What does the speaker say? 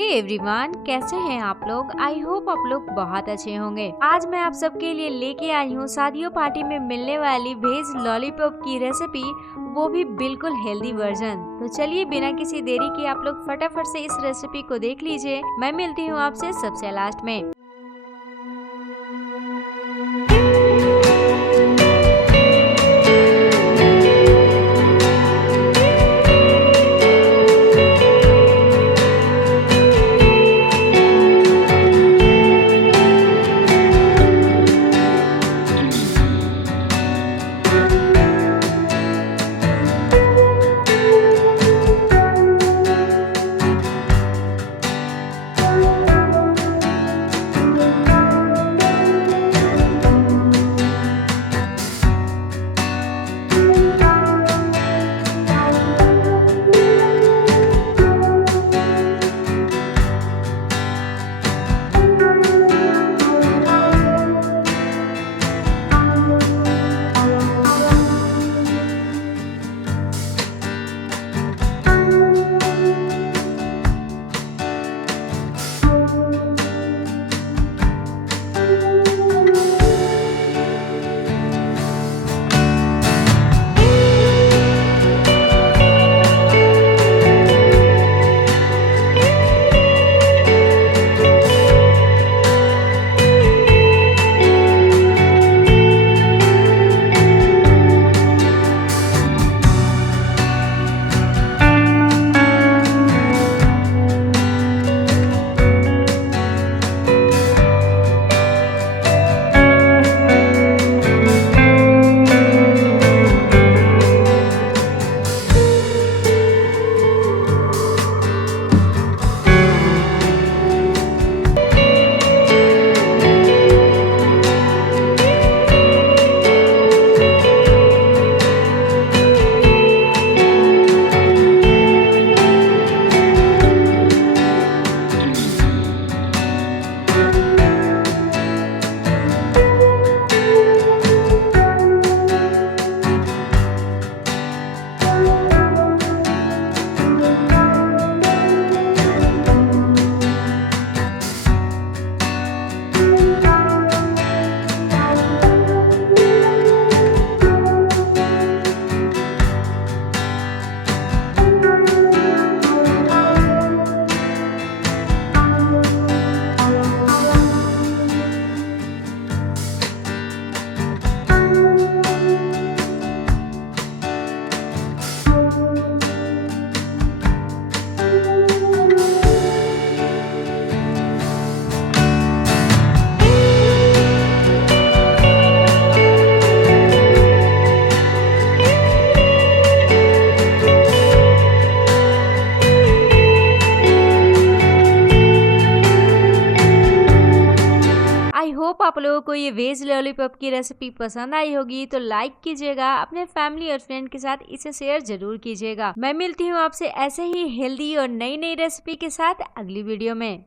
Hey everyone, कैसे हैं आप लोग। आई होप आप लोग बहुत अच्छे होंगे। आज मैं आप सबके लिए लेके आई हूँ शादियों पार्टी में मिलने वाली वेज लॉलीपॉप की रेसिपी, वो भी बिल्कुल हेल्दी वर्जन। तो चलिए बिना किसी देरी के आप लोग फटाफट से इस रेसिपी को देख लीजिए। मैं मिलती हूँ आपसे सबसे लास्ट में। आई होप आप लोगों को ये वेज लॉलीपॉप की रेसिपी पसंद आई होगी, तो लाइक कीजिएगा, अपने फैमिली और फ्रेंड के साथ इसे शेयर जरूर कीजिएगा। मैं मिलती हूँ आपसे ऐसे ही हेल्दी और नई नई रेसिपी के साथ अगली वीडियो में।